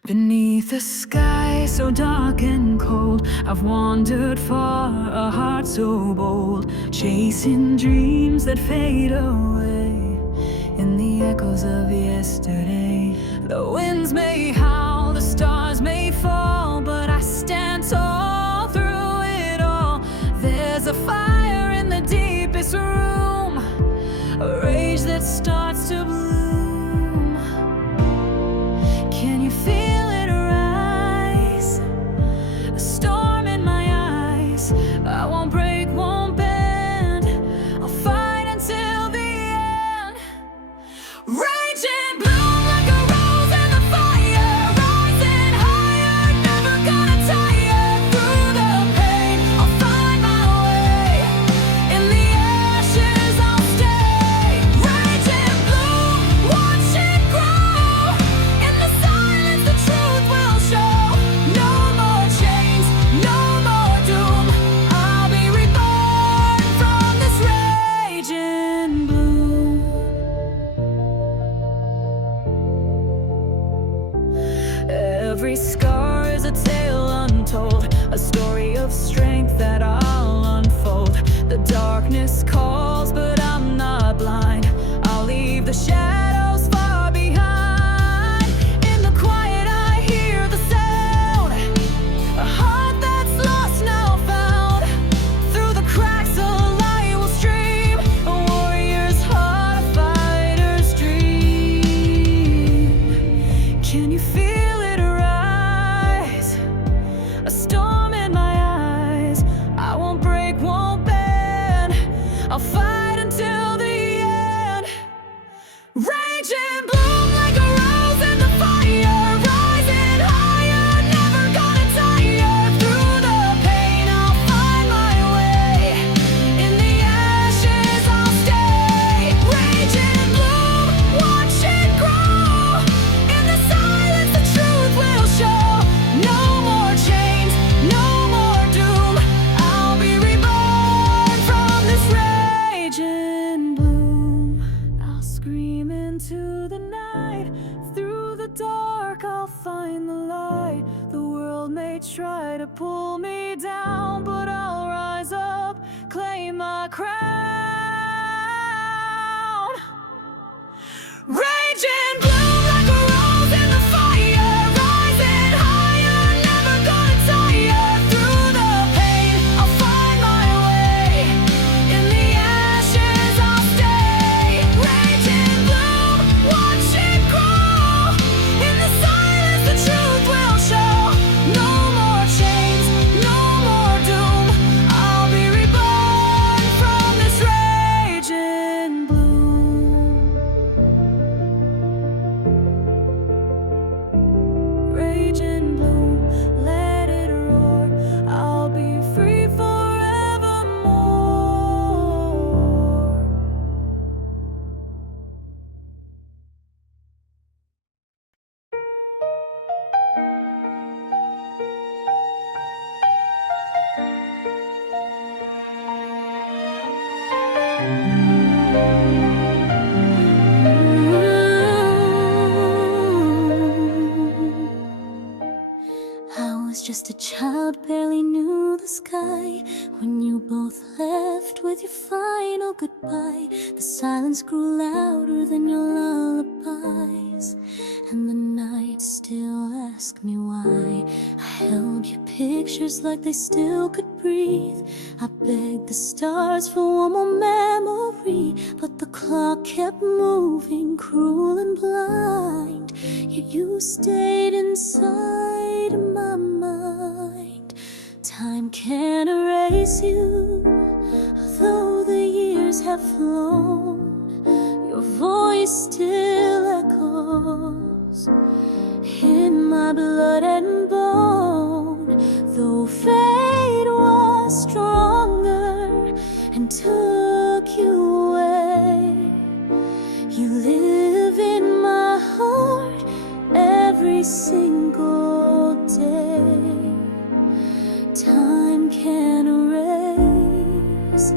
Beneath a sky so dark and cold, I've wandered far, a heart so bold, chasing dreams that fade away in the echoes of yesterday. The winds may howl, the stars may fall, but I stand tall through it all. There's a fire in the deepest room, a rage that starts to bloom. Can you feel it rise? A storm in my eyes. I won't break, won't bend. I'll fight until the end. Rage and bloom like a rose in the fire, rising higher, never gonna tire. Through the pain, I'll find my way. In the ashes, I'll stay. Rage and bloom, watch it grow. In the silence, the truth will show. No more chains, no more doom. I'll be reborn from this rage and bloom. Every scar is a tale untold, a story of strength that I'll unfold. The darkness calls, but I'm not blind. I'll leave the shadows far behind. In the quiet I hear the sound, a heart that's lost now found. Through the cracks a light will stream, a warrior's heart, a fighter's dream. Can you feel it rise? A storm in my eyes. I won't break, won't bend. I'll fight until the end. Rage and bloom like a rose in the fire, rising higher, never gonna tire. Through the pain, I'll find my way. In the ashes, I'll stay. Rage and bloom, watch it grow. In the silence, the truth will show. No more chains, no more doom. I'll be reborn from this rage and bloom. I'll scream into the night. Through the dark, I'll find the light. The world may try to pull me down, but I'll rise up, claim my crown. Rage and bloom like a rose in the fire, rising higher, never gonna tire. Through the pain, I'll find my way. In the ashes, I'll stay. Rage and bloom, watch it grow. In the silence, the truth will show. No more chains, no more doom. I'll be reborn from this rage and bloom. Rage and bloom, let it roar. I'll be free forevermore. I was just a child, barely knew the sky, when you both left with your final goodbye. The silence grew louder than your lullabies, and the night still asked me why. I held your pictures like they still could breathe. I begged the stars for one more memory, but the clock kept moving, cruel and blind. Yet you stayed inside my mind. Time can't erase you, though the years have flown. Your voice still echoes in my blood and bone. Though fate was stronger and took you away, you live in my heart every single day. Time can erase,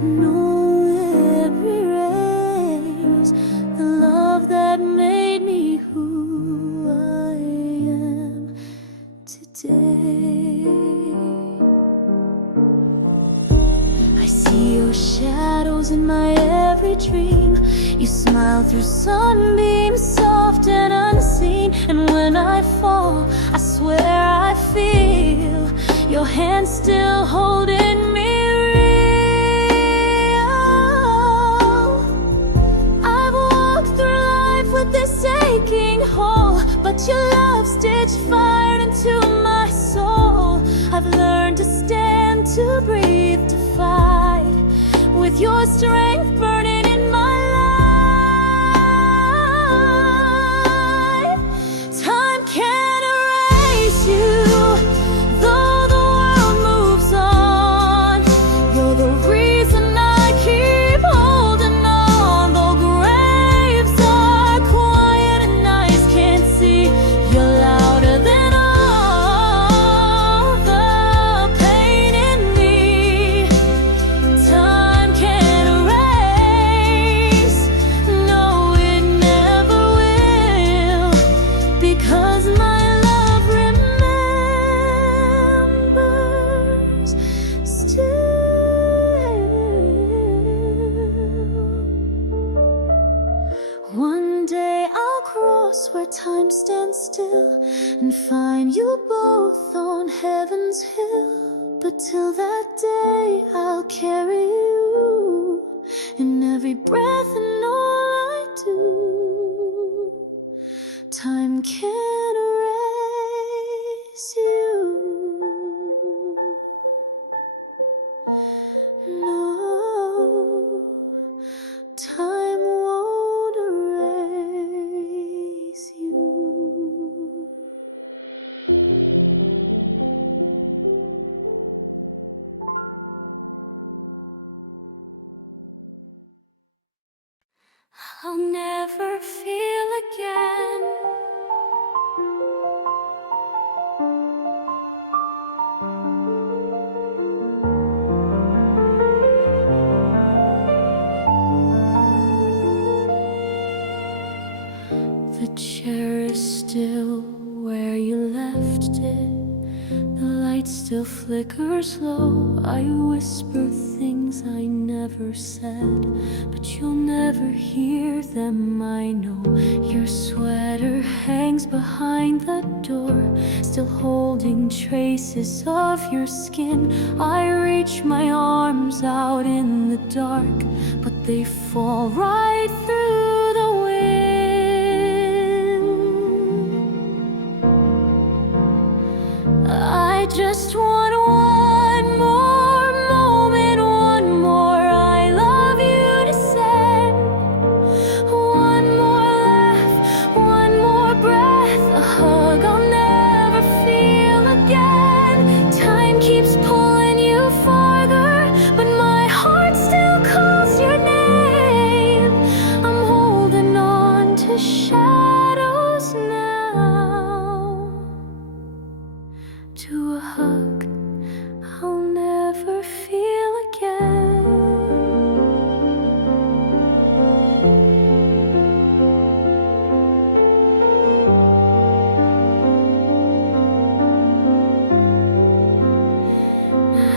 no, erase the love that made me who I am. day. I see your shadows in my every dream. You smile through sunbeams, soft and unseen. And when I fall, I swear I feel your hand still holding me real. I've walked through life with this aching hole, but your love stitched fire into my soul. I've learned to stand, to breathe, to fight, with your strength burning in my life. Time can't erase you, though the world moves on. You're the reason I keep holding on. Though graves are quiet and eyes can't see, you're louder than all the pain in me. Time can't erase, no, it never will, because my love remembers still. One day I'll cross where time stands still and find you both on heaven's hill. But till that day, I'll carry you in every breath and all I do. Time can't erase you. No, time won't erase you. I'll never feel again. The chair is still where you left it. The light still flickers low. I whisper things I never said, but you'll never hear them, I know. Your sweater hangs behind the door, still holding traces of your skin. I reach my arms out in the dark, but they fall right through the wind. I just want one more moment, one more I love you to send. One more laugh, one more breath, a hug I'll never feel again. Time keeps pulling you farther, but my heart still calls your name. I'm holding on to shadows now, to a hug I'll never feel again.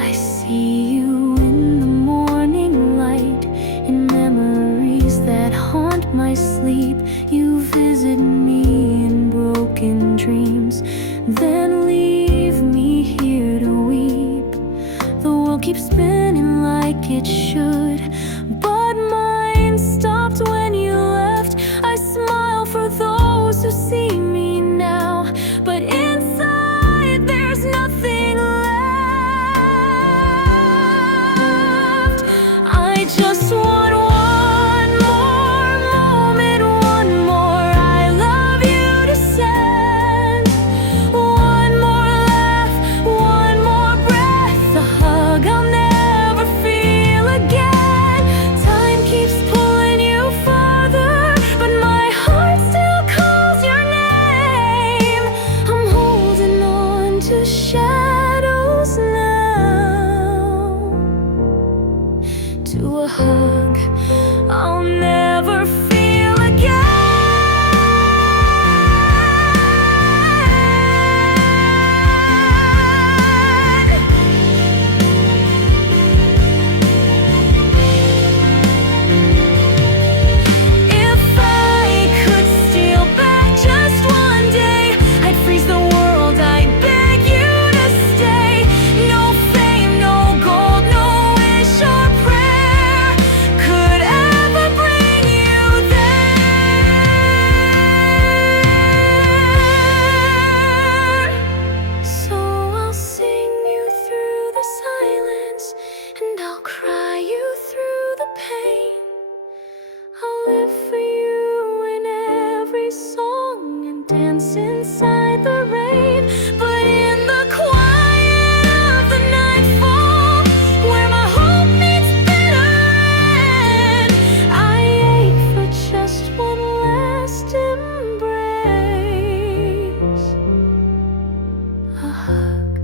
I see you in the morning light, in memories that haunt my sleep. You visit me in broken dreams, then leave me here to weep. The world keeps spinning like it should, but mine stopped when you left. I smile for those who see me now, but inside there's nothing left. I just want one more moment, one more I love you to send. One more laugh, one more breath, a hug I'll never feel again. inside the rain. But in the quiet of the nightfall, where my hope meets bitter end, I ache for just one last embrace, a hug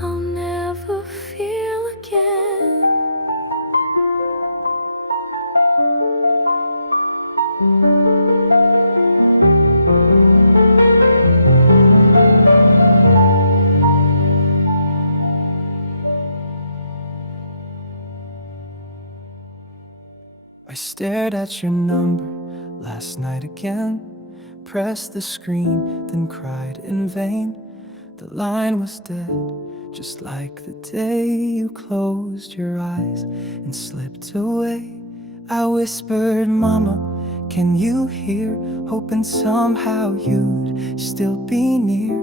I'll never feel again. I stared at your number last night again, pressed the screen, then cried in vain. The line was dead, just like the day you closed your eyes and slipped away. I whispered, Mama, can you hear? Hoping somehow you'd still be near.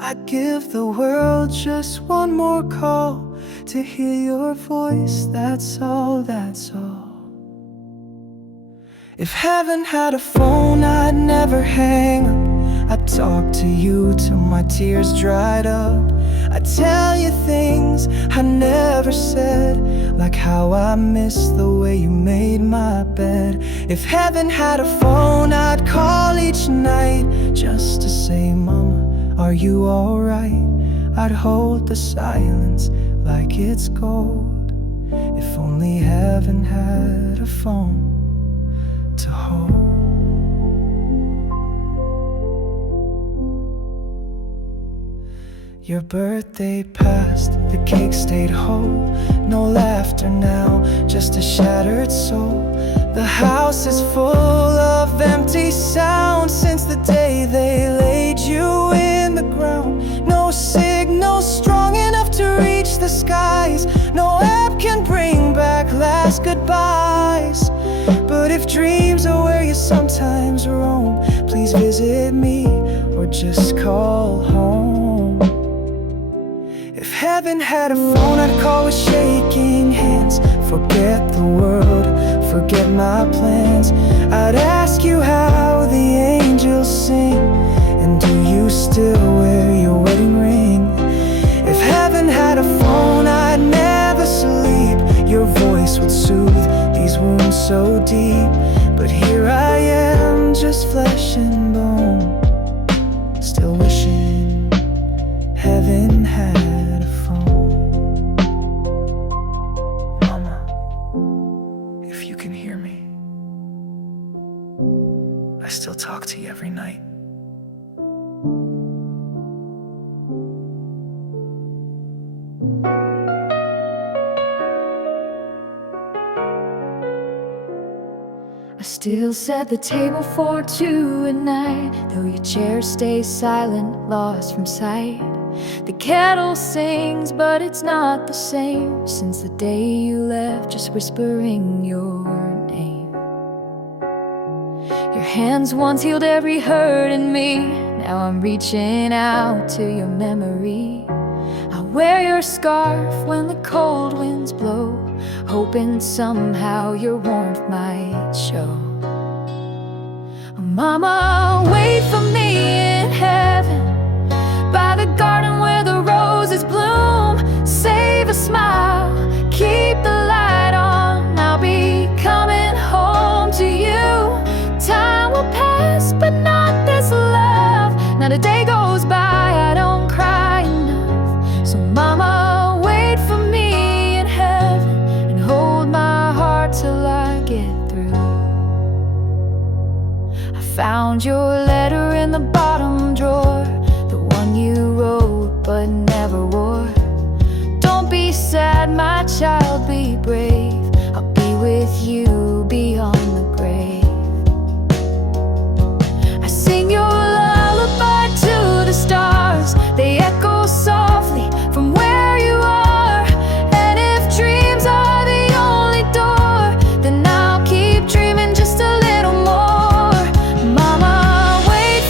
I'd give the world just one more call to hear your voice, that's all, that's all. If heaven had a phone, I'd never hang up. I'd talk to you till my tears dried up. I'd tell you things I never said, like how I miss the way you made my bed. If heaven had a phone, I'd call each night just to say, Mama, are you alright? I'd hold the silence like it's gold. If only heaven had a phone to hold. Your birthday passed, the cake stayed whole. No laughter now, just a shattered soul. The house is full of empty sounds since the day they laid you in the ground. No signal strong enough to reach the skies. No app can bring back last goodbyes. But if dreams are where you sometimes roam, please visit me or just call home. If heaven had a phone, I'd call with shaking hands. Forget the world, forget my plans. I'd ask you how the angels sing, and do you still wear your wedding ring? If heaven had a phone, I'd never sleep. Your voice would soothe these wounds so deep. But here I am, just flesh and bone, still wishing heaven had a phone. Mama, if you can hear me, I still talk to you every night. I still set the table for two at night, though your chair stays silent, lost from sight. The kettle sings, but it's not the same since the day you left, just whispering your name. Your hands once healed every hurt in me. Now I'm reaching out to your memory. I wear your scarf when the cold winds blow, hoping somehow your warmth might show. Mama, wait for me in heaven, by the garden where the roses bloom. Save a smile, keep the light on, I'll be coming home to you. Time will pass, but not this love. Not a day goes by I don't cry enough. So mama, wait for me in heaven, and hold my heart till I get through. I found your letter in the bottom drawer, the one you wrote but never wore. Don't be sad, my child, be brave. I'll be with you beyond the grave. I sing your lullaby to the stars, they echo softly from where you are. And if dreams are the only door, then I'll keep dreaming just a little more. Mama, wait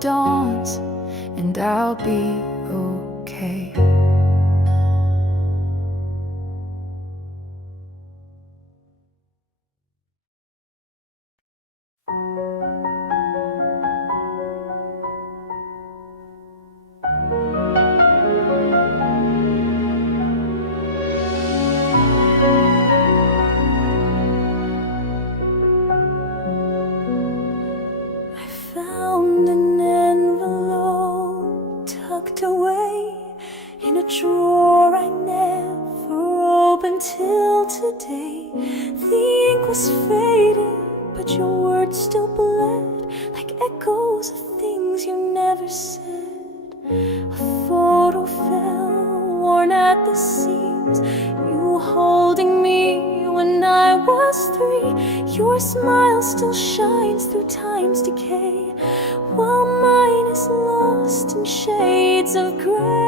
dawns, and I'll be okay. Found an envelope tucked away in a drawer I never opened till today. The ink was faded, but your words still bled like echoes of things you never said. A photo fell, worn at the seams, you holding me when I was 3. Your smile still shines through time's decay, while mine is lost in shades of gray.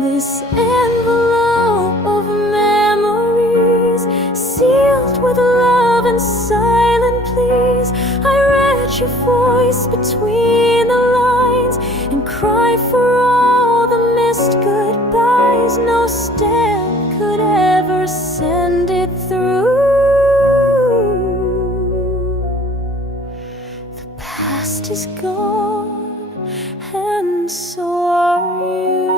This envelope of memories, sealed with love and silent pleas. I read your voice between the lines and cried for all the missed goodbyes. No stamp could ever send it through. The past is gone, and so are you.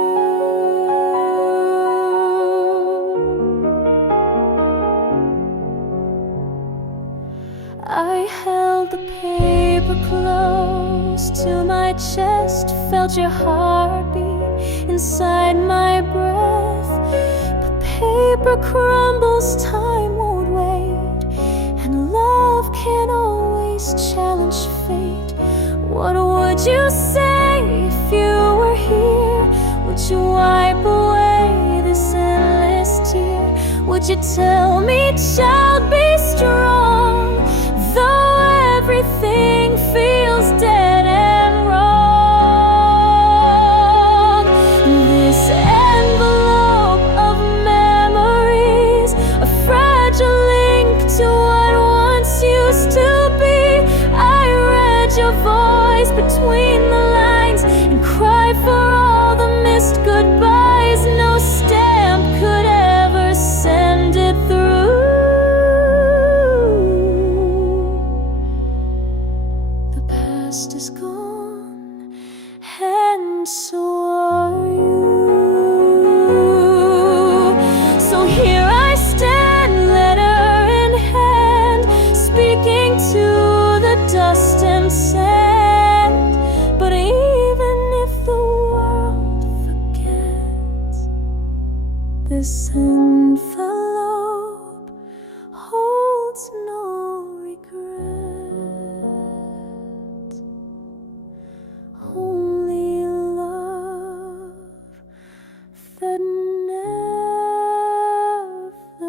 I held the paper close to my chest, felt your heartbeat inside my breath. But paper crumbles, time won't wait, and love can't always challenge fate. What would you say if you were here? Would you wipe away this endless tear? Would you tell me, child, be strong, though everything feels dead and wrong? This envelope of memories, a fragile link to what once used to be. I read your voice between the lines and cried for all the missed goodbyes. No stamp could ever send it through. The past is gone, and so are you. So here I stand, letter in hand, speaking to the dust and sand. But even if the world forgets, this envelope holds no regret, only love that never left.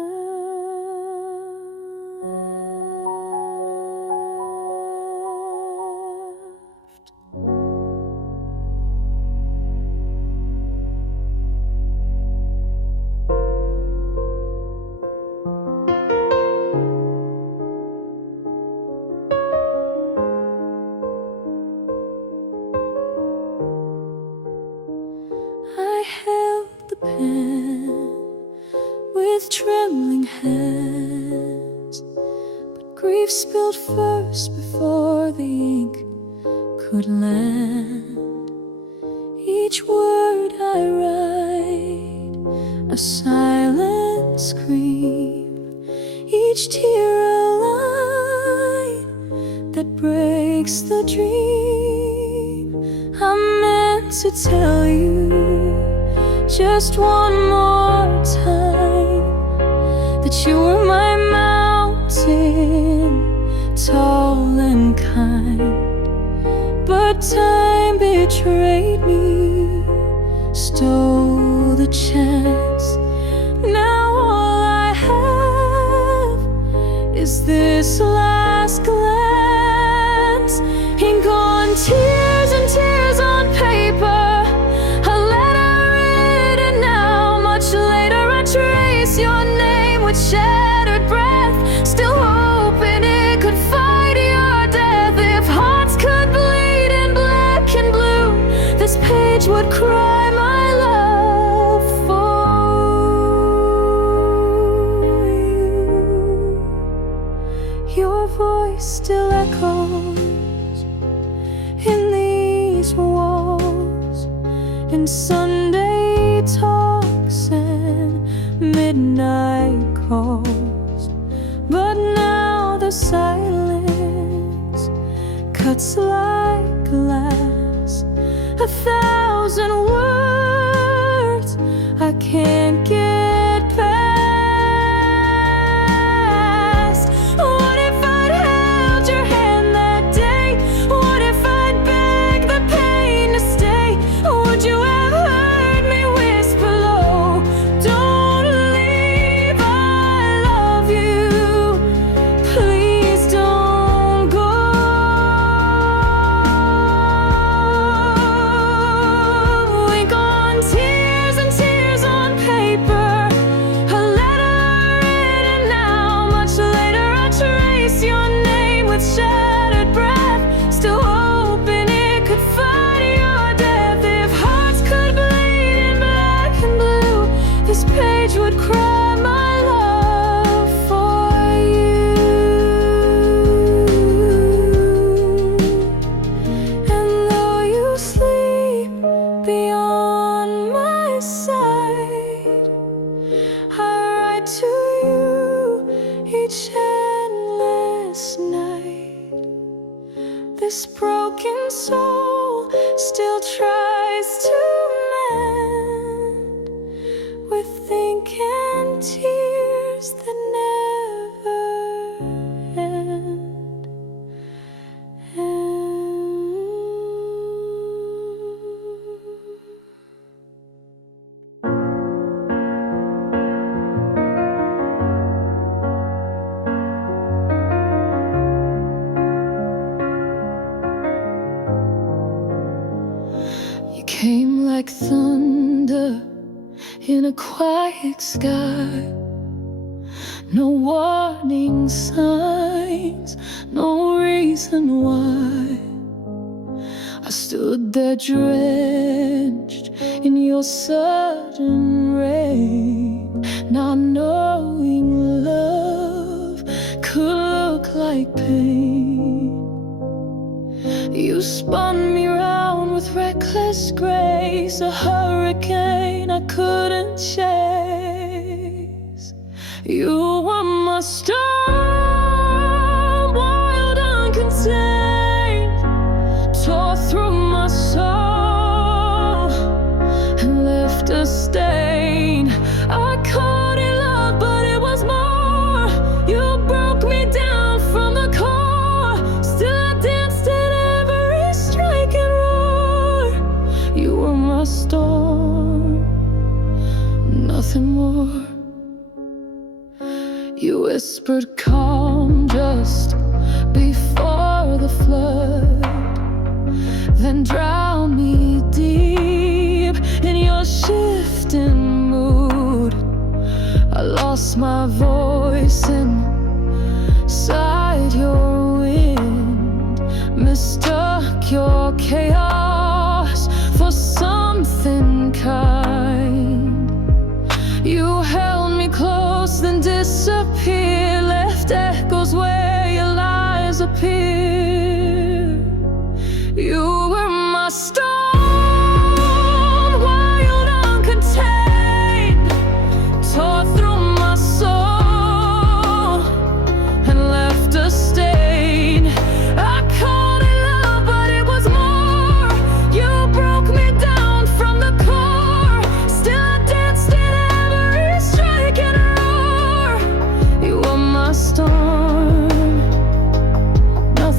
I held the pen with trembling hands, but grief spilled first before the ink could land. Each word I write, a silent scream, each tear a line that breaks the dream. I meant to tell you just one more time that you were my mountain, tall and kind. But time betrayed me, stole the chance. Now all I have is this last glance. Ink on tears and tears on paper, a letter written now. Much later I trace your name with shattered breath, still hoping it could fight your death. If still echoes in these walls, in Sunday talks and midnight calls. But now the silence cuts like glass, 1,000 words I can't get past. What if I'd held your hand that day? What if I'd begged the pain to stay? Would you have heard me whisper low, don't leave, I love you, please don't go? Ink on tears and tears on paper, a letter written now. Much later I trace your name with shattered breath, still hoping it could find your death. If hearts could bleed in black and blue, this page would cry my love for you. And though you sleep beyond my sight, I write to you each endless night. This broken soul still tries to mend with ink and tears that never end. You came like thunder in a quiet sky. No warning signs, no reason why. I stood there drenched in your sudden rain, not knowing love could look like pain. You spun me round with reckless grace, a hurricane I couldn't chase. You were my storm, wild, uncontained, tore through my soul and left a stain. I caught in love, but it was more. You broke me down from the core, still I danced at every strike and roar. You were my storm, nothing more. You whispered calm just before the flood, then drowned me deep in your shifting mood. I lost my voice inside your wind, mistook your chaos for something kind. You held me close, then disappeared, left echoes where your lies appear. You were my storm, wild, uncontained, tore through my soul and left a stain. I caught in love, but it was more. You broke me down from the core, still I danced in every strike and roar. You were my storm, nothing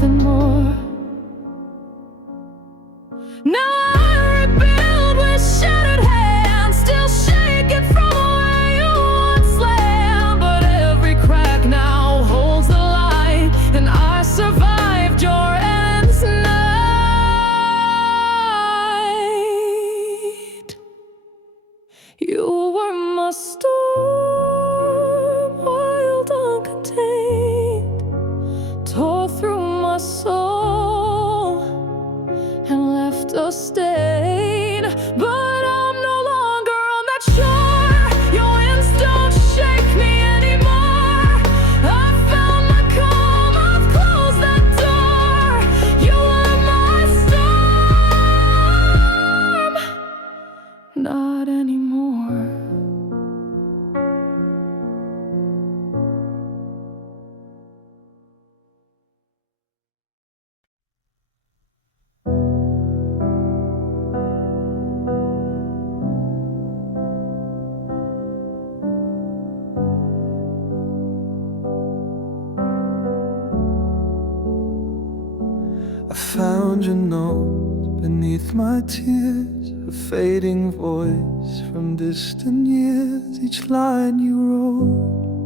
I found your note beneath my tears, a fading voice from distant years. Each line you wrote,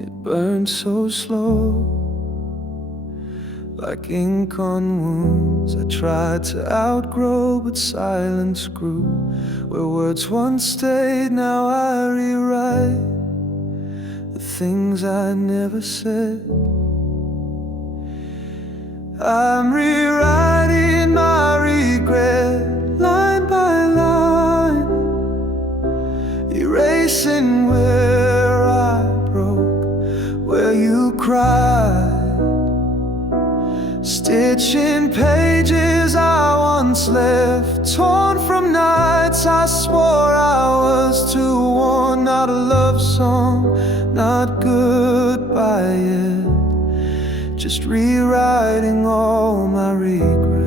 it burned so slow, like ink on wounds I tried to outgrow, but silence grew. Where words once stayed, now I rewrite the things I never said. I'm rewriting my regret, line by line, erasing where I broke, where you cried, stitching pages I once left, torn from nights I swore I was too worn. Not a love song, not goodbye yet, just rewriting all my regret.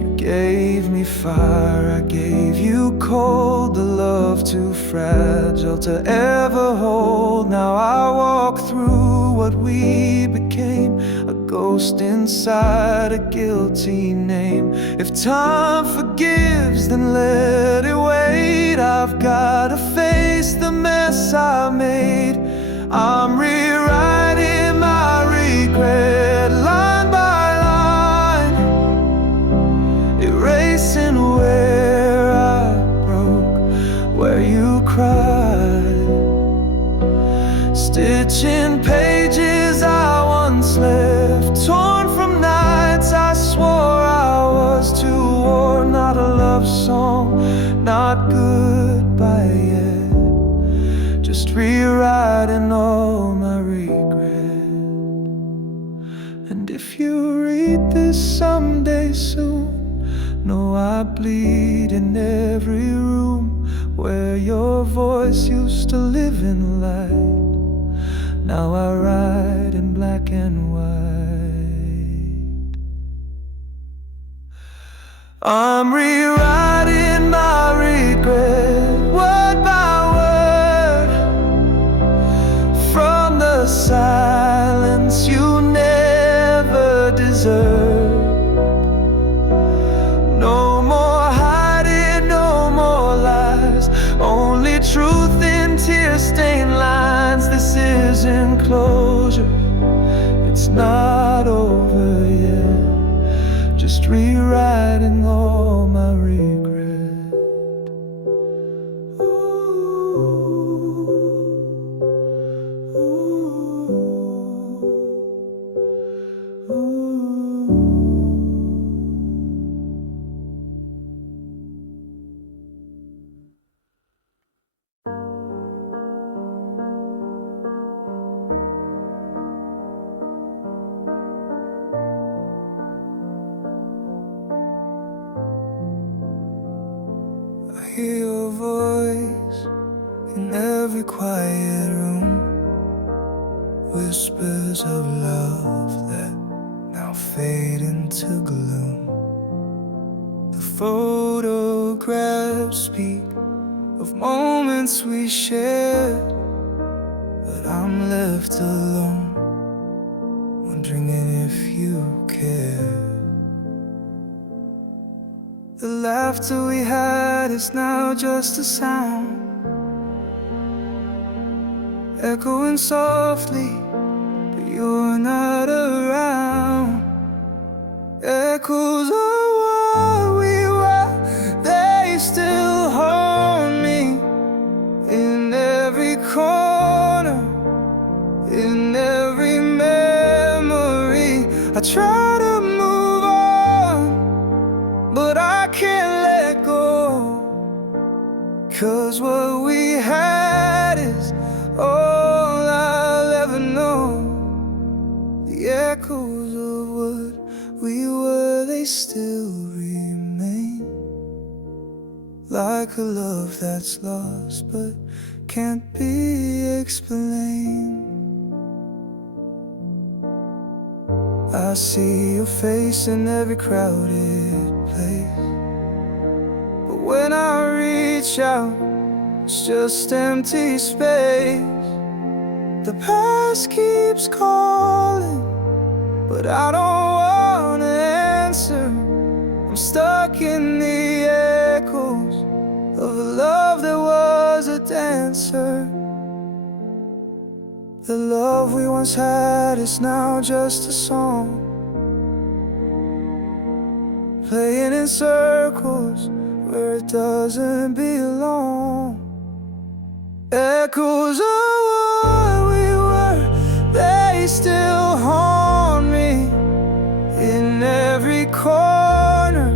You gave me fire, I gave you cold, the love too fragile to ever hold. Now I walk through what we became, a ghost inside a guilty name. If time forgives, then let it wait. I've gotta face the mess I made. I'm rewriting my regret, line by line, erasing where I broke, where you cried, stitching pages I once left, torn from nights I swore I was too worn. Not a love song, not goodbye yet, just rewriting all my regret. And if you read this someday soon, know I bleed in every room where your voice used to live in light. Now I write in black and white. I'm rewriting my regret, word by word, from the silence you never deserved. No more hiding, no more lies, only truth in tear-stained lines. This isn't closure, it's not over yet, just rewriting all my regret. Ooh, ooh, ooh. I hear your voice in every quiet room, whispers of love that now fade into gloom. The photographs speak of moments we shared, but I'm left alone, wondering if you care. The laughter we had is now just a sound, echoing softly, but you're not around. Echoes of what we were, they still haunt me, in every corner, in every memory. I try to move on, but I can't let go, 'cause what we had is all I'll ever know. The echoes of what we were, they still remain, like a love that's lost but can't be explained. I see your face in every crowded place, when I reach out, it's just empty space. The past keeps calling, but I don't want to answer. I'm stuck in the echoes of a love that was a dancer. The love we once had is now just a song, playing in circles where it doesn't belong. Echoes of what we were, they still haunt me. In every corner,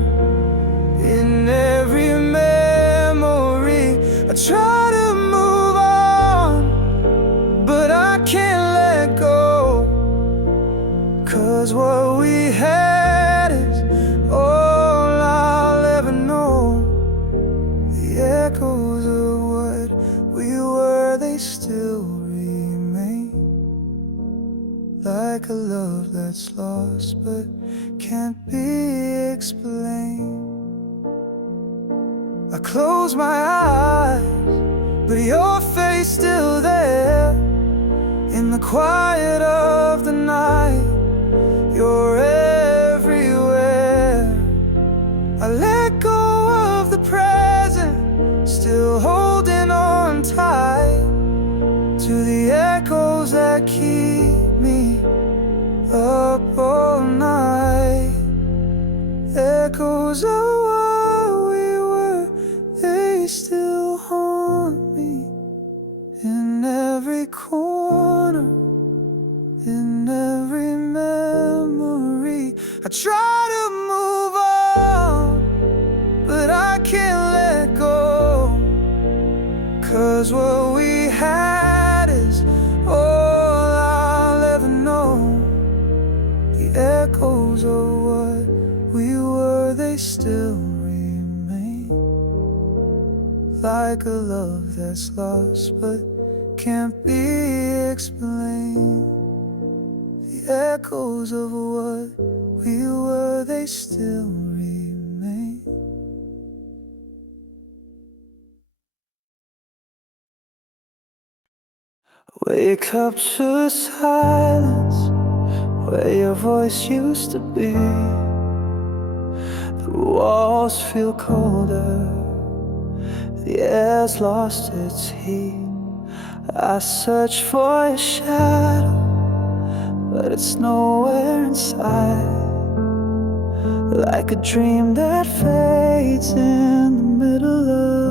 in every memory, I try to move on, but I can't let go. 'Cause what we had is all I'll ever know. The echoes of what we were, they still remain. Like a love that's lost but can't be explained. I close my eyes, but your face still there. In the quiet of the night, you're everywhere. I let go of the present, still holding on tight to the echoes that keep me up all night. Echoes of what we were, they still haunt me. In every corner, in every memory, I try to move on, but I can't let go. 'Cause what we had is all I'll ever know. The echoes of what we were, they still remain. Like a love that's lost but can't be explained. The echoes of what we were, they still remain. Wake up to silence where your voice used to be. The walls feel colder, the air's lost its heat. I search for a shadow, but it's nowhere inside. Like a dream that fades in the middle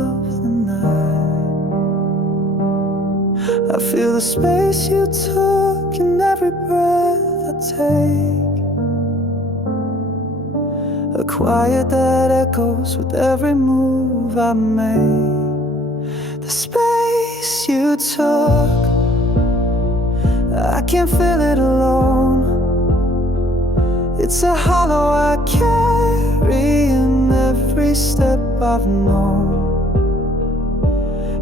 of the night. I feel the space you took in every breath I take. A quiet that echoes with every move I make. The space you took, I can't feel it alone. It's a hollow I carry in every step I've known.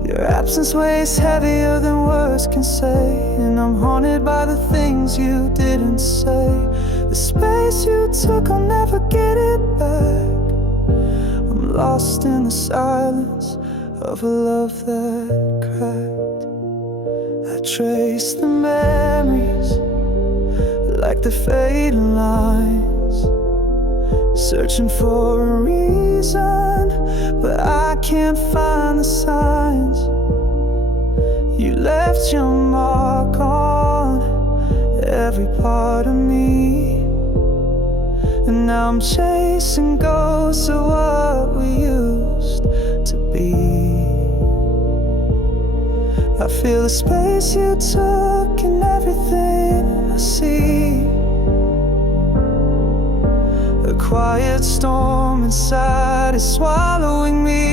Your absence weighs heavier than words can say, and I'm haunted by the things you didn't say. The space you took, I'll never get it back. I'm lost in the silence of a love that cracked. I trace the memories like the fading lines, searching for a reason, but I can't find the signs. You left your mark on every part of me, and now I'm chasing ghosts of what we used to be. I feel the space you took in everything I see. A quiet storm inside is swallowing me.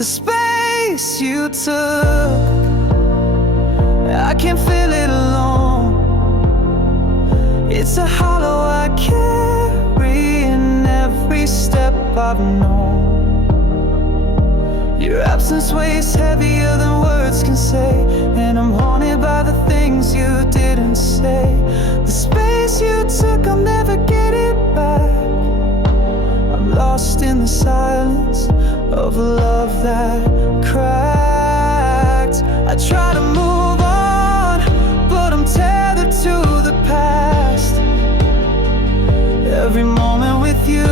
The space you took, I can't feel it alone. It's a hollow I carry in every step I've known. Your absence weighs heavier than words can say, and I'm haunted by the things you didn't say. The space you took, I'll never get it back. I'm lost in the silence of a love that cracked. I try to move on, but I'm tethered to the past. Every moment with you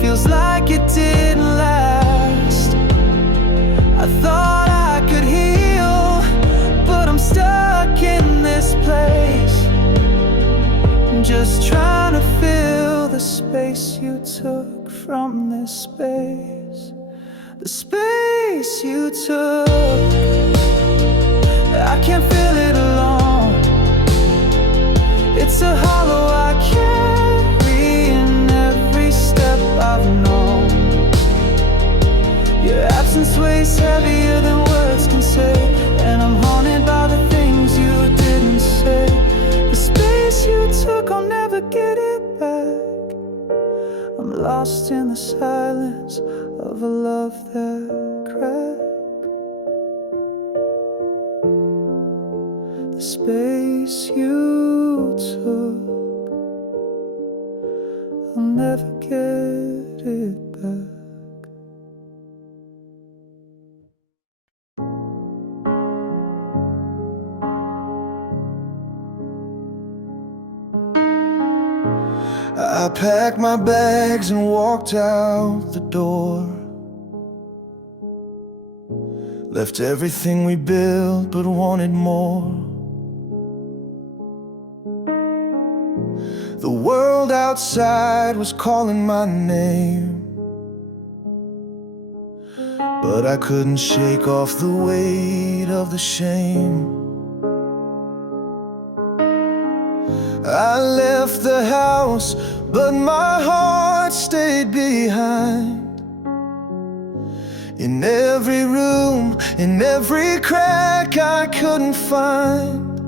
feels like it didn't last. I thought I could heal, but I'm stuck in this place, just trying to fill the space you took from this space. The space you took, I can't feel it alone. It's a hollow I carry in every step I've known. Your absence weighs heavier than words can say, and I'm haunted by the things you didn't say. The space you took, I'll never get it back. I'm lost in the silence of a love that cracked. The space you took, I'll never get it back. I packed my bags and walked out the door. Left everything we built but wanted more. The world outside was calling my name, but I couldn't shake off the weight of the shame. I left the house, but my heart stayed behind. In every room, in every crack I couldn't find.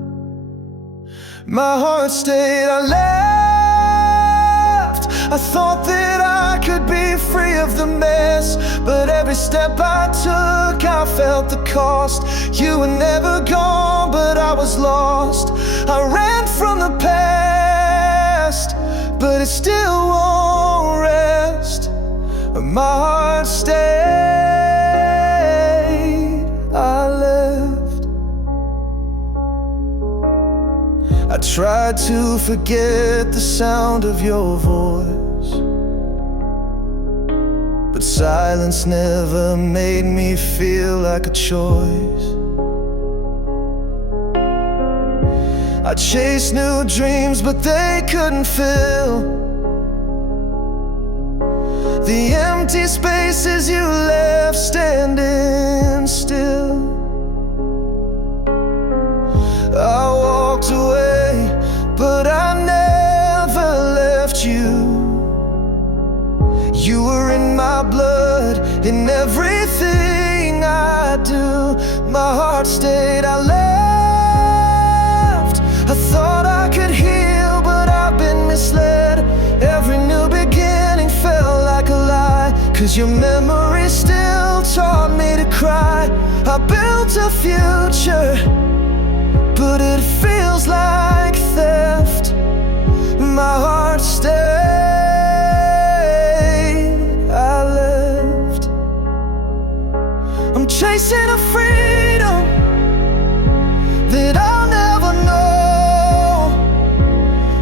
My heart stayed, I left. I thought that I could be free of the mess, but every step I took, I felt the cost. You were never gone, but I was lost. I ran from the past, but it still won't rest. My heart stayed, I left. I tried to forget the sound of your voice, but silence never made me feel like a choice. I chased new dreams, but they couldn't fill the empty spaces you left standing still. I walked away, but I never left you. You were in my blood, in everything I do. My heart stayed, I left. I thought I could heal, but I've been misled. Every new beginning felt like a lie, 'cause your memory still taught me to cry. I built a future, but it feels like theft. My heart stayed, I left. I'm chasing a freedom that I'll never know,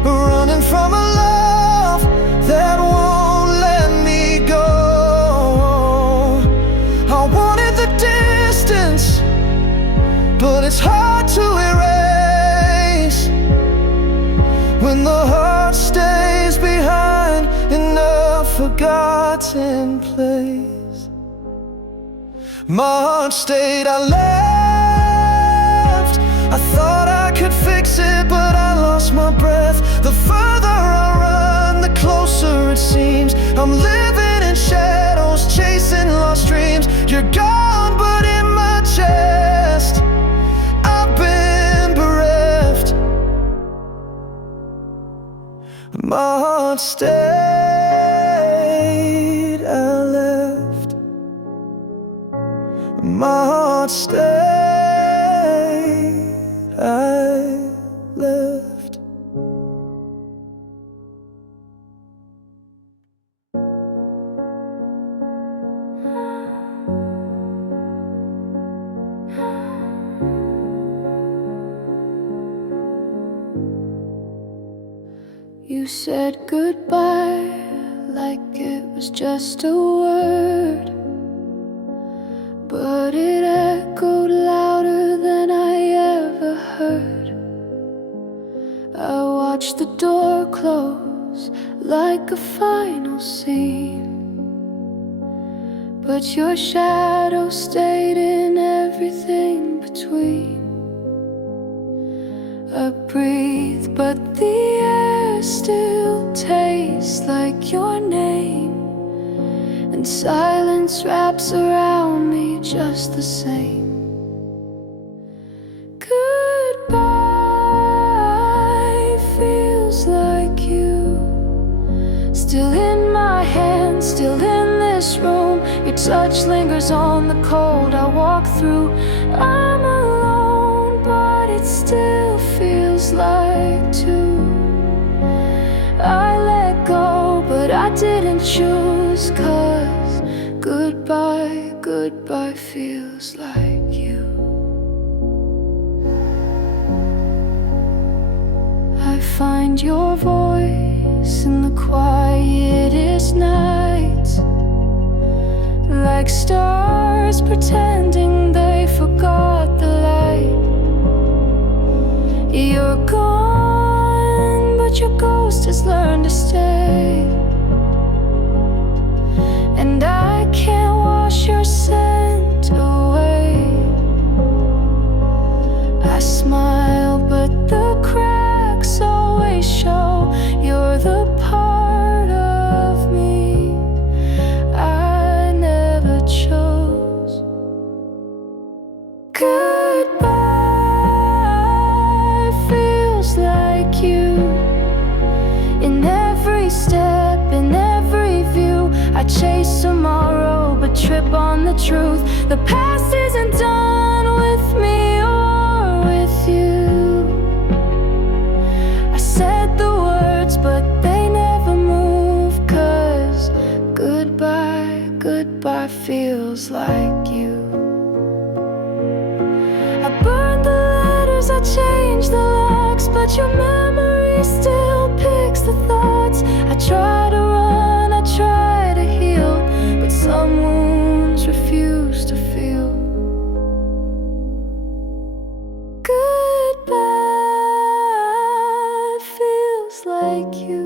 running from a love that won't let me go. I wanted the distance, but it's hard to erase when the heart stays behind in a forgotten place. My heart stayed, I left. I thought I could fix it, but I lost my breath. The further I run, the closer it seems. I'm living in shadows, chasing lost dreams. You're gone, but in my chest I've been bereft. My heart stayed, I left. My heart stayed, I left. said goodbye like it was just a word, but it echoed louder than I ever heard. I watched the door close like a final scene, but your shadow stayed in everything between. I breathe, but the air still tastes like your name, and silence wraps around me just the same. Goodbye feels like you, still in my hand, still in this room. Your touch lingers on the cold I walk through. I'm alone, but it still feels like two. I let go, but I didn't choose, 'cause goodbye, goodbye feels like you. I find your voice in the quietest nights, like stars pretending they forgot the light. You're gone, but your ghost has learned to stay, and I can't wash your scent away. I smile, but the cracks always show. You're the part of me I never chose. Goodbye feels like you, in every step, in every view. I chase tomorrow, but trip on the truth. The past isn't done with me or with you. I said the words, but they never move, 'cause goodbye, goodbye feels like you. I burned the letters, I changed the locks, but your memory still picks the thoughts. I try to run, I try to heal, but some wounds refuse to feel. Goodbye feels like you,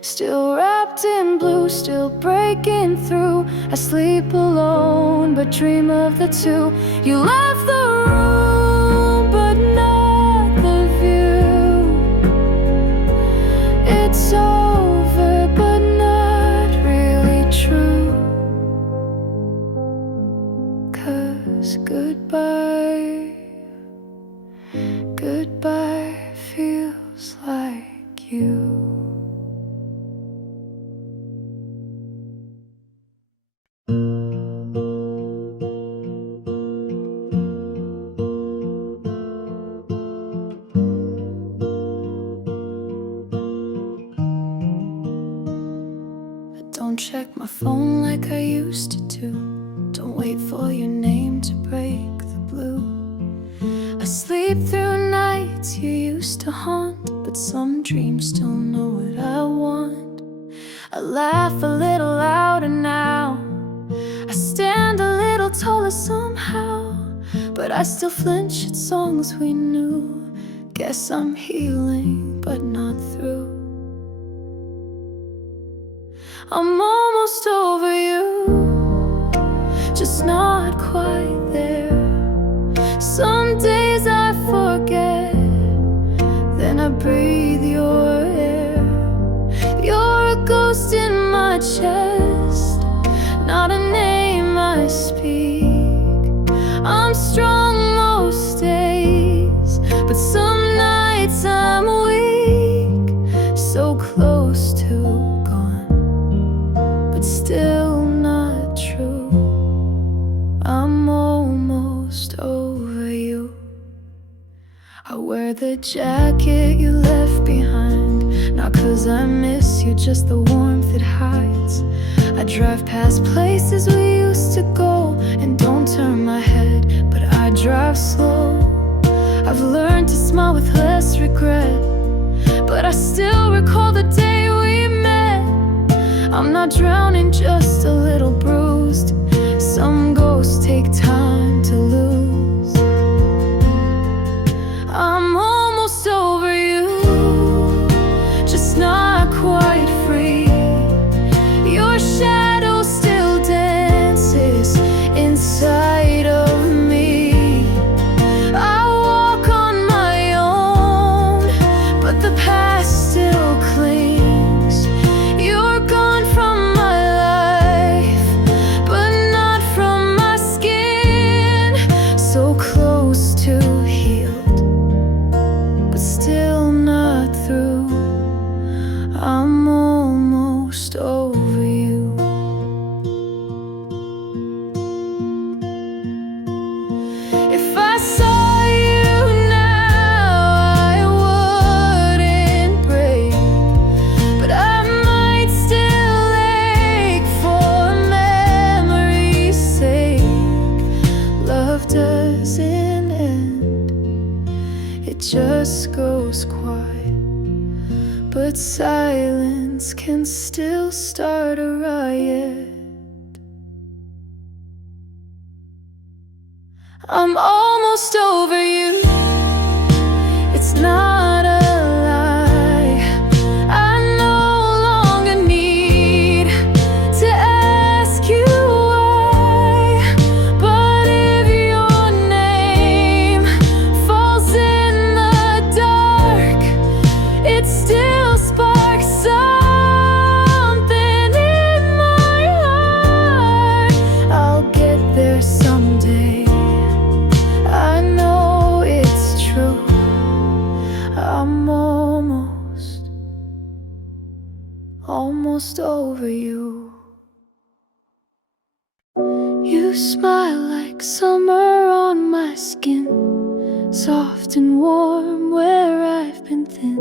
still wrapped in blue, still breaking through. I sleep alone, but dream of the two. You left the room, but not the view. It's over, but not really true, 'cause goodbye, goodbye feels like you. Don't check my phone like I used to do. Don't wait for your name to break the blue. I sleep through nights you used to haunt, but some dreams still know what I want. I laugh a little louder now, I stand a little taller somehow, but I still flinch at songs we knew. Guess I'm healing, but not through. I'm almost over you, just not quite there. Some days I forget, then I breathe your air. You're a ghost in my chest, not a name I speak. I'm strong most days, but some nights I'm weak. So close to still not true. I'm almost over you. I wear the jacket you left behind, not 'cause I miss you, just the warmth it hides. I drive past places we used to go and don't turn my head, but I drive slow. I've learned to smile with less regret, but I still recall the day we met. I'm not drowning, just a little bruised. Some ghosts take time to lose. I'm almost over you, just not quite free. Your shadow still dances inside of me. I walk on my own, but the past still clings. You're gone from my life, but not from my skin. So close to healed, but still not through. I'm almost over you. If I saw you now, I wouldn't break, but I might still ache for memory's sake. Love doesn't end, it just goes quiet, but silence can still start a riot. I'm almost over you, it's not a lie. I no longer need to ask you why. But if your name falls in the dark, it still sparks something in my heart. I'll get there someday, I know it's true. I'm almost over you. You smile like summer on my skin, soft and warm where I've been thin.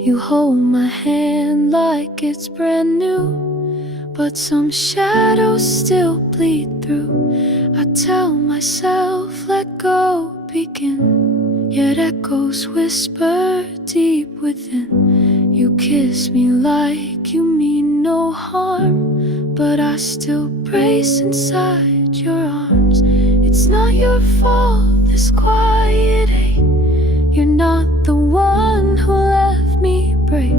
You hold my hand like it's brand new, but some shadows still bleed through. I tell myself, let go, begin, yet echoes whisper deep within. You kiss me like you mean no harm, but I still brace inside your arms. It's not your fault, this quiet ache. You're not the one who left me break.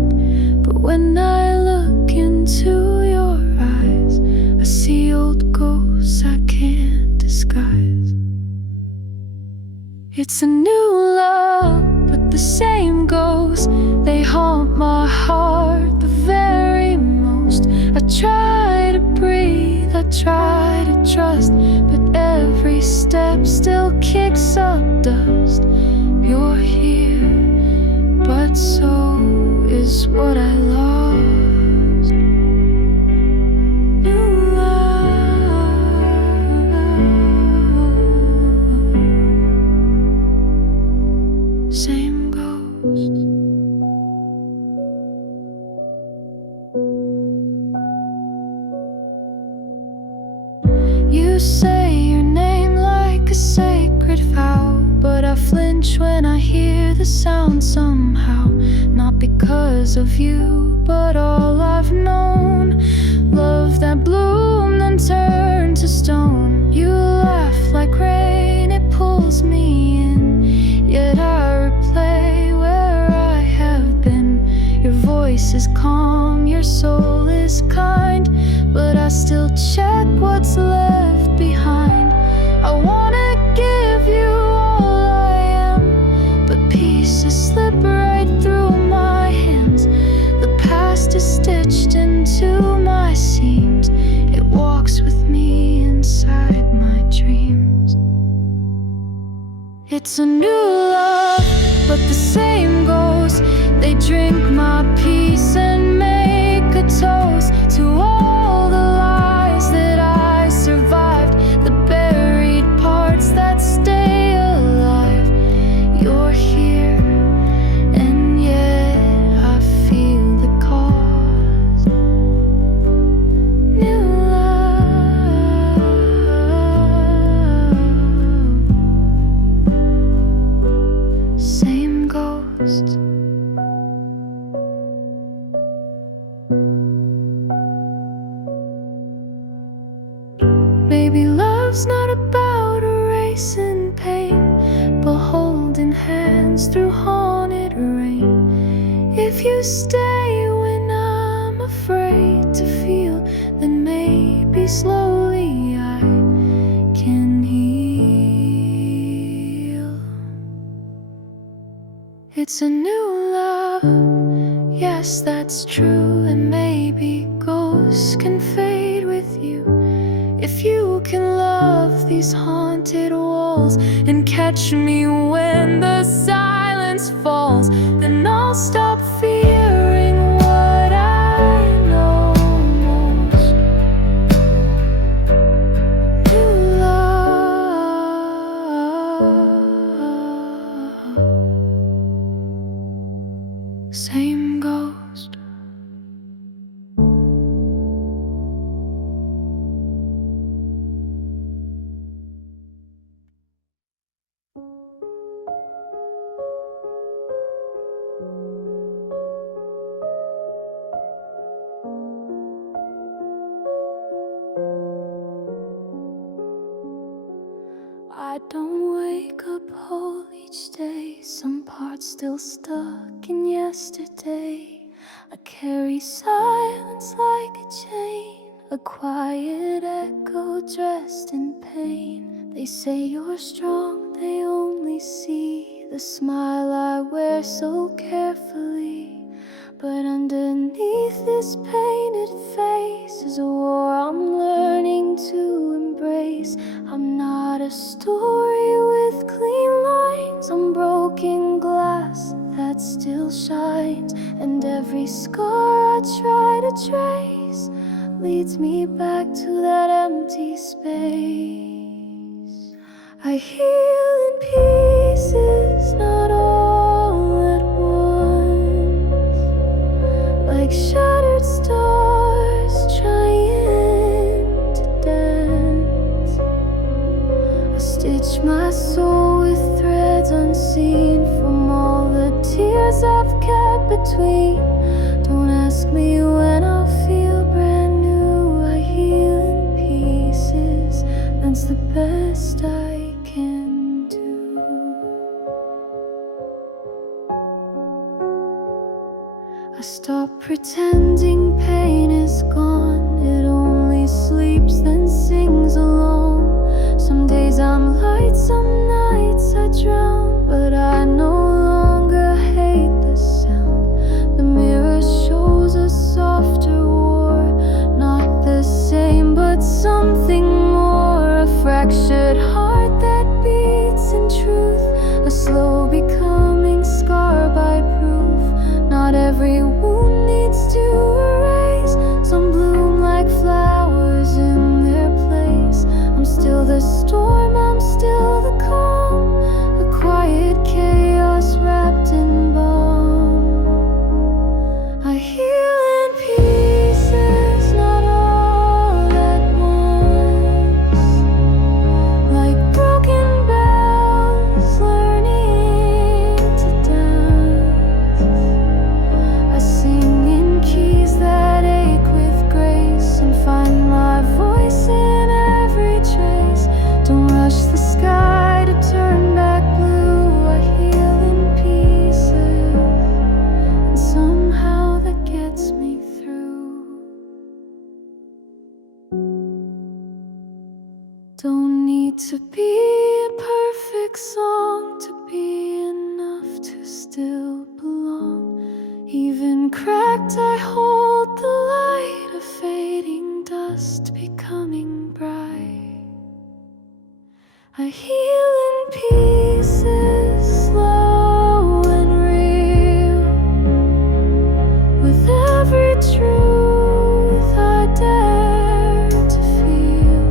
But when I look into your eyes, I see old ghosts I can't disguise. It's a new love, but the same goes. They haunt my heart the very most. I try to breathe, I try to trust, but every step still kicks up dust. You're here, but so is what I lost. New love, same ghost. You say your name like a sacred vow, but I flinch when I hear the sound somehow. Not because of you, but all I've known. Love that bloomed and turned to stone. You laugh like rain, it pulls me in, yet I replay where I have been. Your voice is calm, your soul is kind, but I still check what's left behind. I wanna give you all I am, but pieces slip right through my hands. The past is stitched into my seams, it walks with me inside my dreams. It's a new love, but the same goes. They drink my peace and make a toast to all the lies that I survived, the buried parts that stay alive. You're here, and yet I feel the cause. New love, same ghost. hands through haunted rain. If you stay when I'm afraid to feel, then maybe slowly I can heal. It's a new love, yes, that's true. And maybe ghosts can fade with you. If you can love these haunted walls and catch me when the silence falls, then I'll stop fearing what I know most. New love, same ghost. I don't wake up whole each day. Some parts still stuck in yesterday. I carry silence like a chain, a quiet echo dressed in pain. They say you're strong, they only see the smile I wear so carefully. But underneath this painted face is a war I'm learning to embrace. I'm not a story with clean lines, I'm broken glass that still shines. And every scar I try to trace leads me back to that empty space. I heal in pieces, not all at once, like shattered stars trying to dance. I stitch my soul with threads unseen from all the tears I've kept between. Don't ask me when I'll feel brand new. I heal in pieces, that's the best I can do. I stop pretending pain is gone. It only sleeps, then sings alone. Some days I'm light, some nights I drown. But I no longer hate the sound. The mirror shows a softer war, not the same, but something more. A fractured heart that beats in truth, a slow becoming scar by proof. Not every wound needs to erase. Some bloom like flowers in their place. I'm still the storm, I'm still the calm, a quiet chaos wrapped in balm. I heal in pieces, not all at once, like broken bells learning to dance. I sing in keys that ache with grace and find my voice in every trace. Don't rush the sky to turn back blue. I heal in pieces, and somehow that gets me through. Don't need to be a perfect song to be enough to still belong. Even cracked, I hold the light of fading dust becoming bright. I heal in pieces, slow and real, with every truth I dare to feel.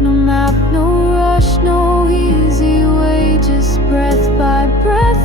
No map, no rush, no easy way, just breath by breath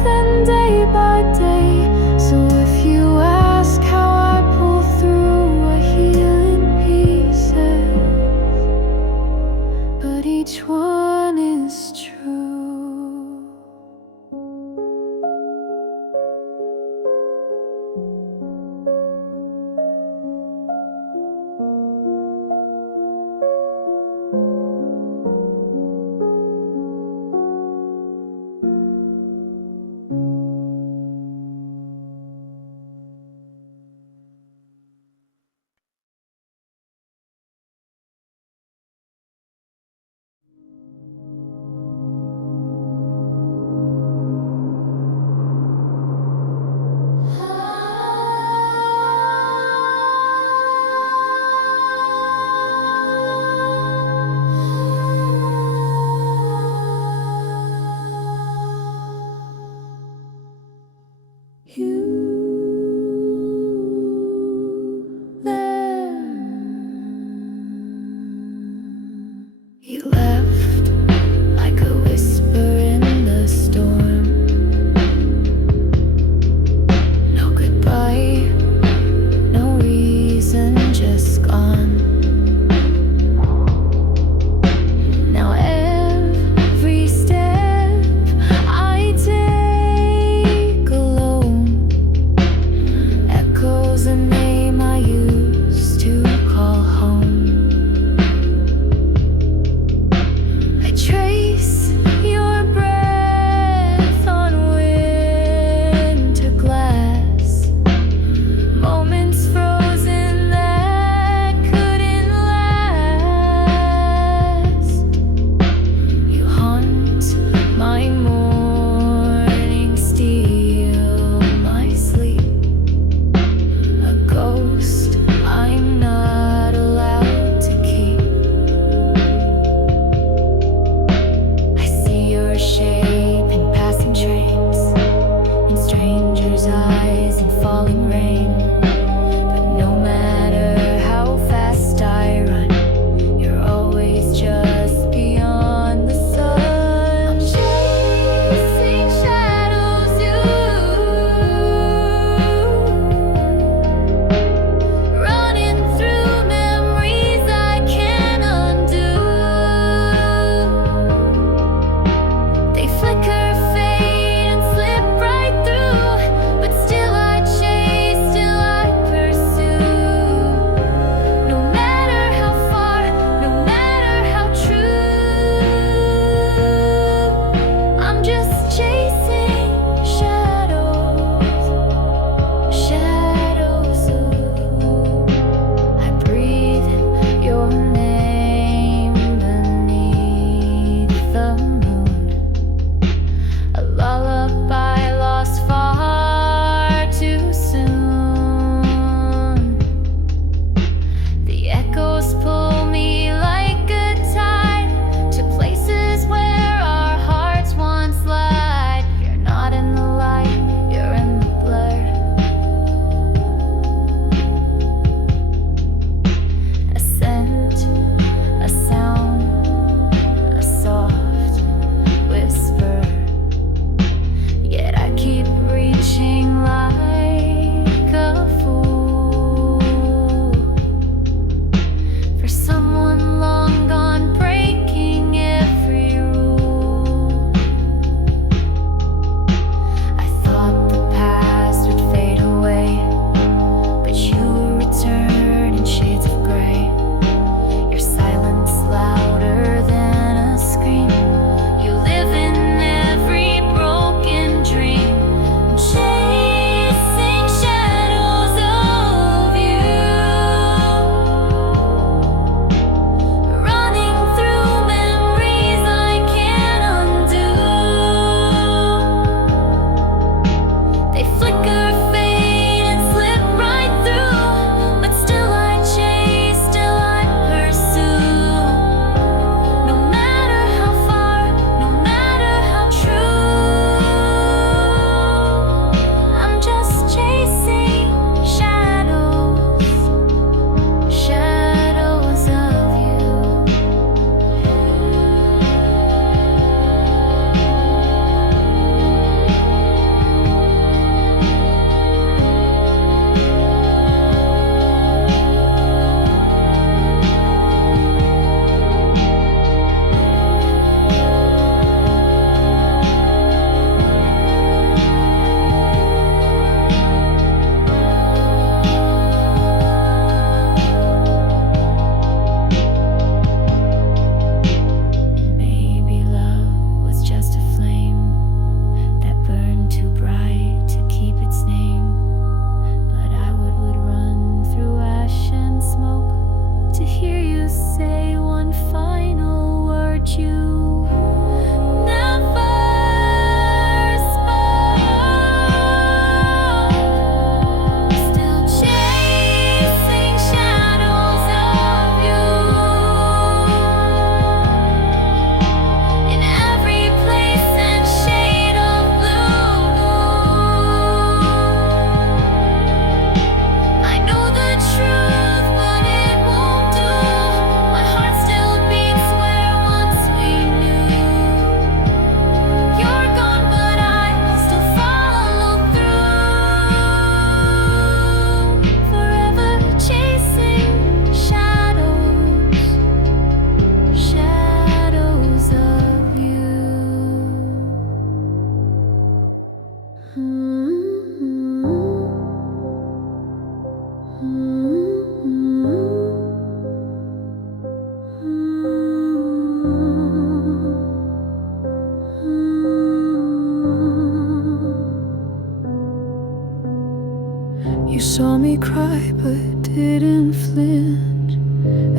saw me cry but didn't flinch,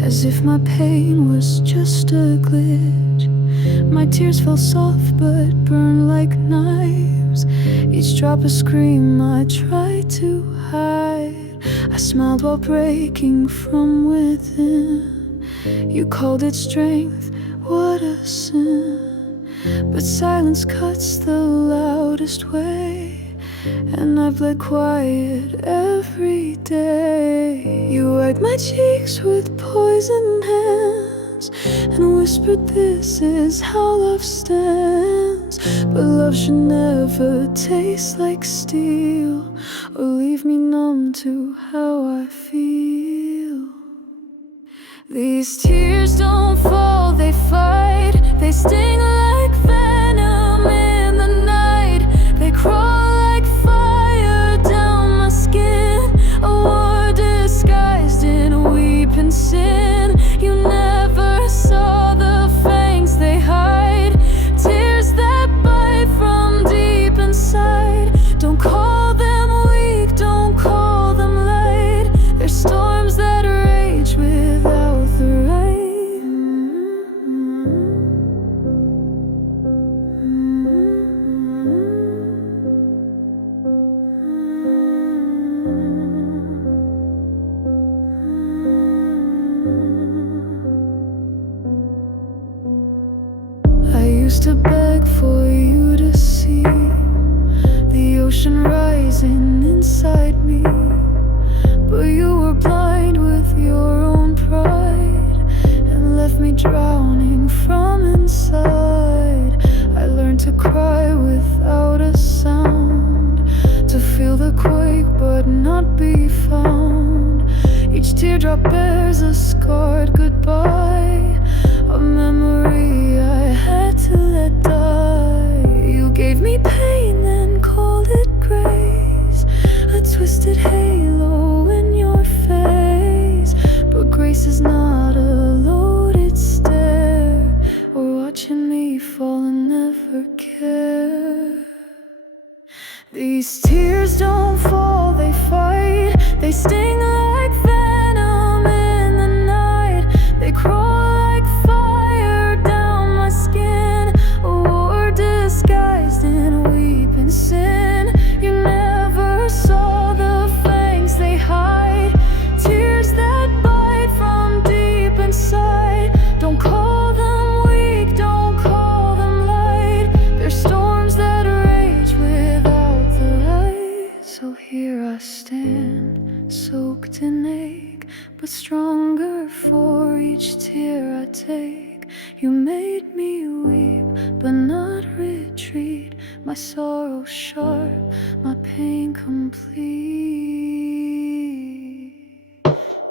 as if my pain was just a glitch. My tears fell soft but burned like knives, each drop a scream I tried to hide. I smiled while breaking from within. You called it strength, what a sin. But silence cuts the loudest way, and I bled quiet every day. You wiped my cheeks with poisoned hands and whispered, this is how love stands. But love should never taste like steel, or leave me numb to how I feel. These tears don't fall, they fight. They sting like venom in the night. They crawl like fire down my skin, a war disguised in weeping sin. You never saw the fangs they hide, tears that bite from deep inside. Don't call them weak, don't call them light. They're storms that rage without the right. I used to beg for you to see the ocean rising inside me, but you were blind with your own pride and left me drowning from inside. I learned to cry without a sound, to feel the quake but not be found. Each teardrop bears a scarred goodbye, a memory I had to let die. You gave me pain then called it grace, a twisted halo in your face. But grace is not a loaded stare, or watching me fall and never care. These tears don't fall, they fight. They sting like venom in the night. They crawl like fire down my skin, a war disguised in weeping sin. You never saw the fangs they hide, tears that bite from deep inside. Don't call them weak, don't call them light. They're storms that rage without the light. So here I stand, soaked in ache, but stronger for each tear I take. You made me weep, but not retreat. My sorrow sharp, my pain complete.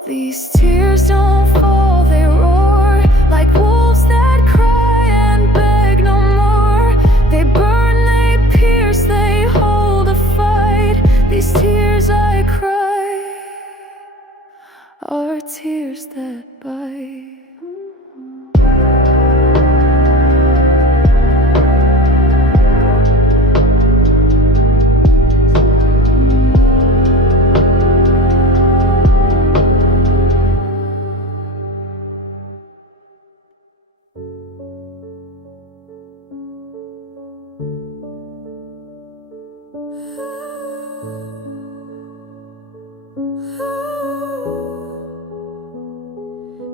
These tears don't fall, they roar like wolves that cry and beg no more. They burn, they pierce, they hold a fight. These tears I cry are tears that bite.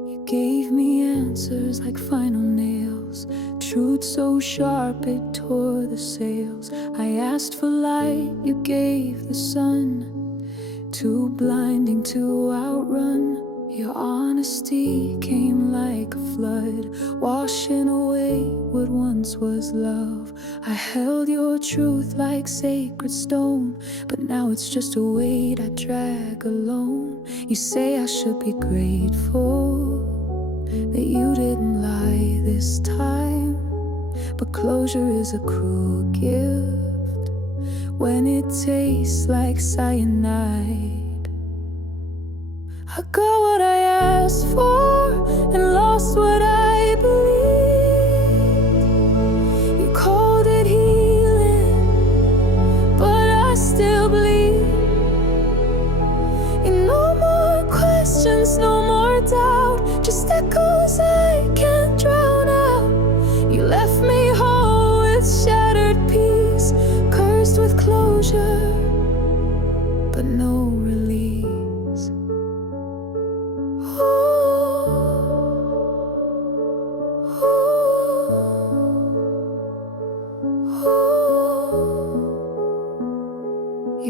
You gave me answers like final nails, truth so sharp it tore the sails. I asked for light, you gave the sun, too blinding to outrun. Your honesty came like a flood, washing away what once was love. I held your truth like sacred stone, but now it's just a weight I drag alone. You say I should be grateful that you didn't lie this time, but closure is a cruel gift when it tastes like cyanide. I got what I asked for and lost what I believed. You called it healing, but I still bleed.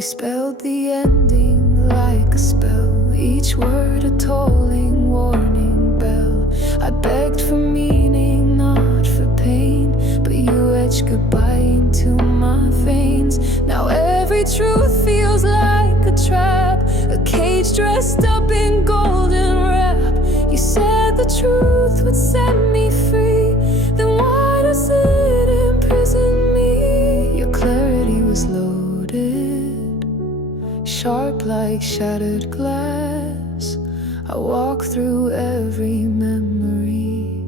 spelled the ending like a spell, each word a tolling warning bell. I begged for meaning, not for pain, but you etched goodbye into my veins. Now every truth feels like a trap, a cage dressed up in golden wrap. You said the truth would set me free, then why does it imprison me? Your clarity was loaded, sharp like shattered glass. I walk through every memory,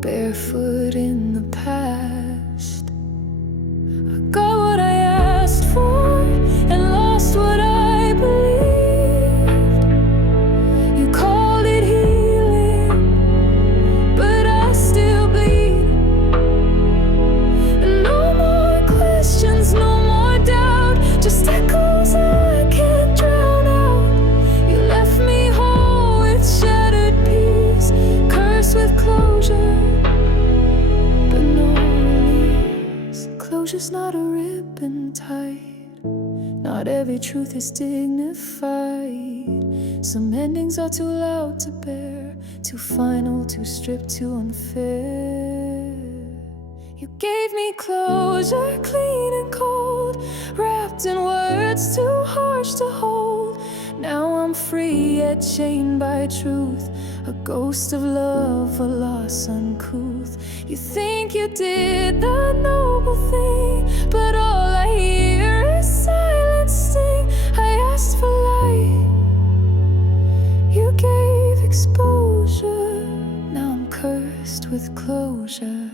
barefoot in the past. I got what I asked for and lost what I believed. You called it healing, but I still bleed. And no more questions, no more doubt, just echoes I can't drown out. You left me whole with shattered peace, cursed with closure, but no release. Closure's not a ribbon tied, not every truth is dignified. Some endings are too loud to bear, too final, too stripped, too unfair. You gave me closure, clean and cold, wrapped in words too harsh to hold. Now I'm free yet chained by truth, a ghost of love, a loss uncouth. You think you did the noble thing, but all I hear is silence sting. I asked for light, you gave exposure. Now I'm cursed with closure.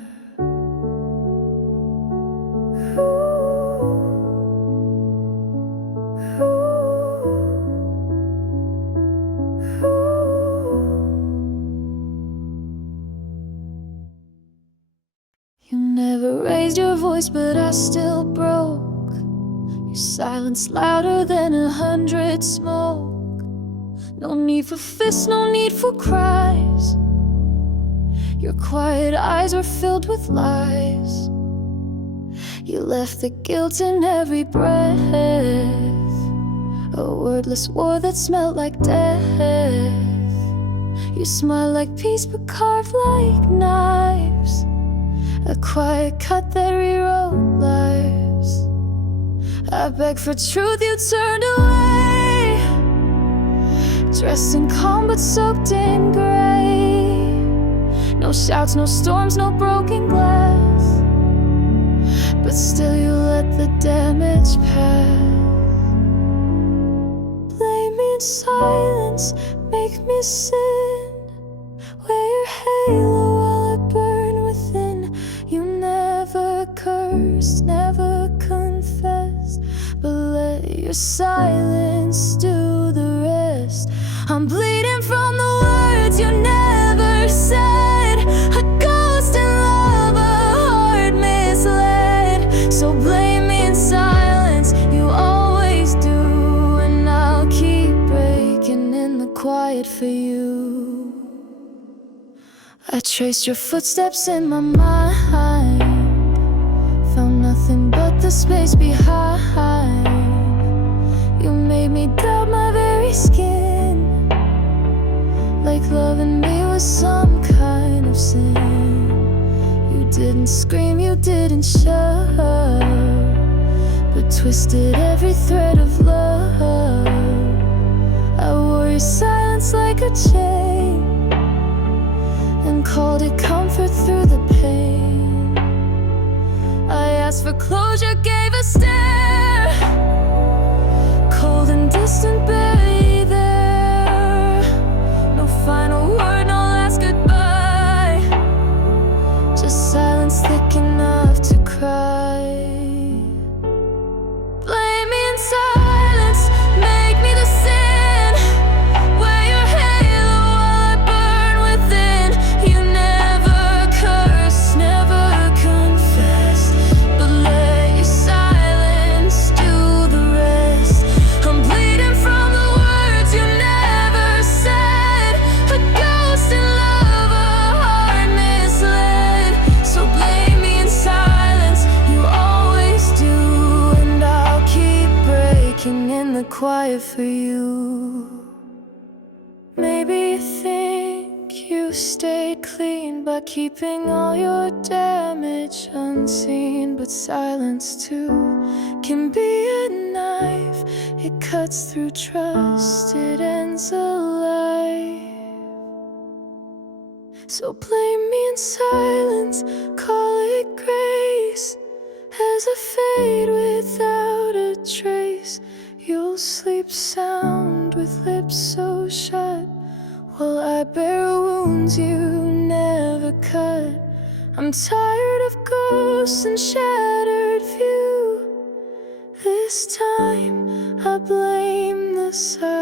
You never raised your voice, but I still broke. Your silence louder than 100 smoke. No need for fists, no need for cries. Your quiet eyes were filled with lies. You left the guilt in every breath, a wordless war that smelled like death. You smile like peace but carved like knives, a quiet cut that rewrote lives. I begged for truth, you turned away, dressed in calm but soaked in gray. No shouts, no storms, no broken glass, but still you let the damage pass. Blame me in silence, make me sin, wear your halo while I burn within. You never cursed, never confessed, but let your silence do the rest. I'm bleeding from the words you never said, a ghost in love, a heart misled. So blame me in silence, you always do, and I'll keep breaking in the quiet for you. I traced your footsteps in my mind, found nothing but the space behind. You made me doubt my very skin, like loving me was some kind of sin. You didn't scream, you didn't shout, but twisted every thread of love. I wore your silence like a chain, and called it comfort through the pain. I asked for closure, gave a stare, cold and distant, buried there. No final word, no last goodbye, just silence thick enough to cry. Blame me in silence, make me the sin, wear your halo while I burn within. You never cursed, never confessed, but let your silence the quiet for you. Maybe you think you stayed clean by keeping all your damage unseen, but silence too can be a knife. It cuts through trust, it ends a life. So blame me in silence, call it grace. As I fade without a trace, you'll sleep sound with lips so shut, while I bear wounds you never cut. I'm tired of ghosts and shattered view. This time I blame the silence.